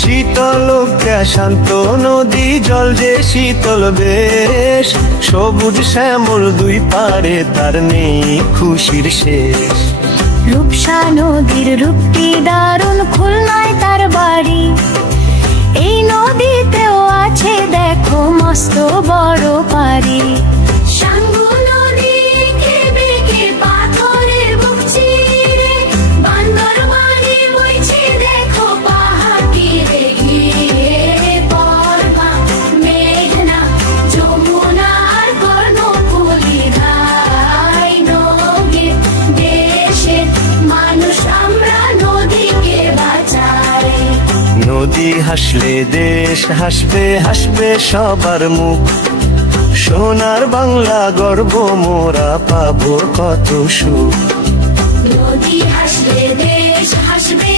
শীতল শান্ত নদী জল যে শীতল বেশ, সবুজ শ্যামল দুই পারে তার নেই খুশির শেষ। রূপসা নদীর রূপটি দারুণ, খুলনায় তার বাড়ি। এই নদীতেও আছে দেখো মস্ত বড় পারি। সাঙ্গু নদী বেঁকে পাথরের বুক চিরে, বান্দরবানে বইছে দেখো পাহাড়িরে ঘিরে। পরমা মেঘনা যমুনার কর্ণফুলী ধাই, নদীর দেশের মানুষ আমরা নদীকে বাঁচাই। নদী হাসলে দেশ হাসবে, হাসবে সবার মুখ। সোনার বাংলা গর্ব মোরা পাবো কত সুখ। নদী হাসলে দেশ হাসবে,